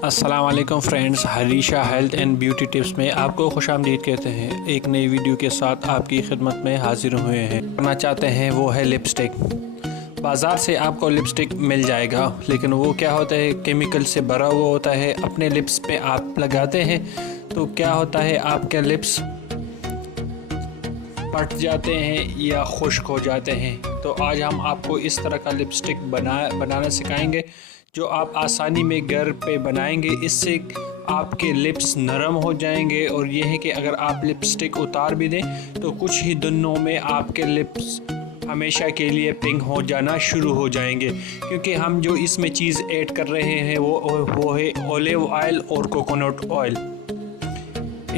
अस्सलाम वालेकुम friends, Harisha health and beauty tips में आपको खुशामदीद कहते हैं। एक नई वीडियो के साथ आपकी खिदमत में हाजिर हुए हैं। करना चाहते हैं वो है लिपस्टिक। बाज़ार से आपको लिपस्टिक मिल जाएगा, लेकिन वो क्या होता है, केमिकल से भरा हुआ होता है। अपने लिप्स पे आप लगाते हैं तो क्या होता है, आपके लिप्स फट जाते हैं या खुश्क हो जाते हैं। तो आज हम आपको इस तरह का लिपस्टिक बनाना सिखाएंगे जो आप आसानी में घर पे बनाएंगे। इससे आपके लिप्स नरम हो जाएंगे और ये है कि अगर आप लिपस्टिक उतार भी दें तो कुछ ही दिनों में आपके लिप्स हमेशा के लिए पिंक हो जाना शुरू हो जाएंगे। क्योंकि हम जो इसमें चीज़ ऐड कर रहे हैं वो है ऑलिव ऑयल और कोकोनट ऑयल।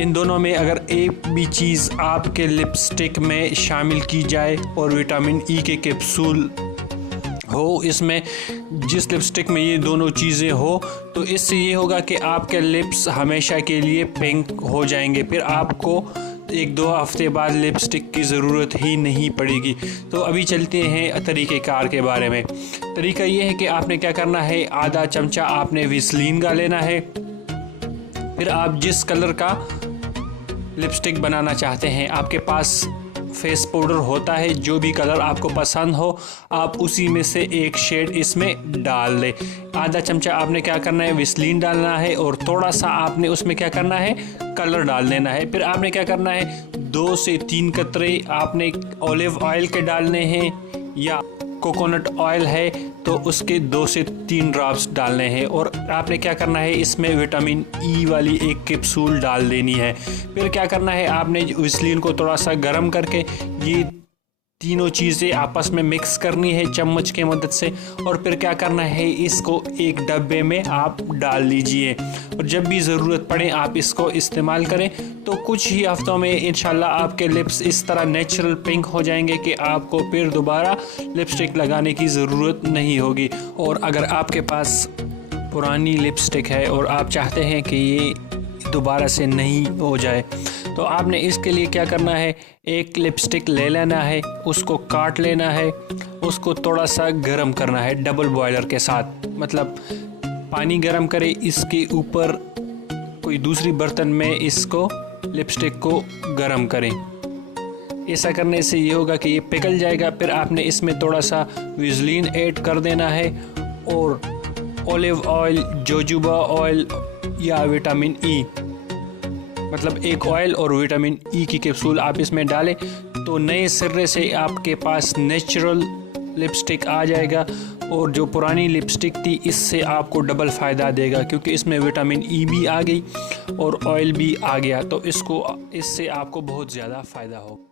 इन दोनों में अगर एक भी चीज़ आपके लिपस्टिक में शामिल की जाए और विटामिन ई के कैप्सूल हो इसमें, जिस लिपस्टिक में ये दोनों चीज़ें हो, तो इससे ये होगा कि आपके लिप्स हमेशा के लिए पिंक हो जाएंगे। फिर आपको 1-2 हफ्ते बाद लिपस्टिक की ज़रूरत ही नहीं पड़ेगी। तो अभी चलते हैं तरीक़ेकार के बारे में। तरीका ये है कि आपने क्या करना है, आधा चमचा आपने विसलीन का लेना है। फिर आप जिस कलर का लिपस्टिक बनाना चाहते हैं, आपके पास फेस पाउडर होता है, जो भी कलर आपको पसंद हो आप उसी में से एक शेड इसमें डाल दें। आधा चमचा आपने क्या करना है, विसलीन डालना है और थोड़ा सा आपने उसमें क्या करना है, कलर डाल देना है। फिर आपने क्या करना है, 2 से 3 कतरे आपने ऑलिव ऑयल के डालने हैं, या कोकोनट ऑयल है तो उसके 2 से 3 ड्रॉप्स डालने हैं। और आपने क्या करना है, इसमें विटामिन ई वाली एक कैप्सूल डाल देनी है। फिर क्या करना है, आपने विसलीन को थोड़ा सा गर्म करके ये तीनों चीज़ें आपस में मिक्स करनी है चम्मच की मदद से। और फिर क्या करना है, इसको एक डब्बे में आप डाल लीजिए और जब भी ज़रूरत पड़े आप इसको इस्तेमाल करें। तो कुछ ही हफ्तों में इंशाल्लाह आपके लिप्स इस तरह नेचुरल पिंक हो जाएंगे कि आपको फिर दोबारा लिपस्टिक लगाने की ज़रूरत नहीं होगी। और अगर आपके पास पुरानी लिपस्टिक है और आप चाहते हैं कि ये दोबारा से नहीं हो जाए, तो आपने इसके लिए क्या करना है, एक लिपस्टिक ले लेना है, उसको काट लेना है, उसको थोड़ा सा गर्म करना है डबल बॉयलर के साथ। मतलब पानी गर्म करें, इसके ऊपर कोई दूसरी बर्तन में इसको लिपस्टिक को गर्म करें। ऐसा करने से ये होगा कि ये पिघल जाएगा। फिर आपने इसमें थोड़ा सा विसलीन ऐड कर देना है और ऑलिव ऑयल, जोजोबा ऑयल या विटामिन ई, मतलब एक ऑयल और विटामिन ई की कैप्सूल आप इसमें डालें तो नए सिरे से आपके पास नेचुरल लिपस्टिक आ जाएगा। और जो पुरानी लिपस्टिक थी इससे आपको डबल फ़ायदा देगा, क्योंकि इसमें विटामिन ई भी आ गई और ऑयल भी आ गया। तो इससे आपको बहुत ज़्यादा फ़ायदा होगा।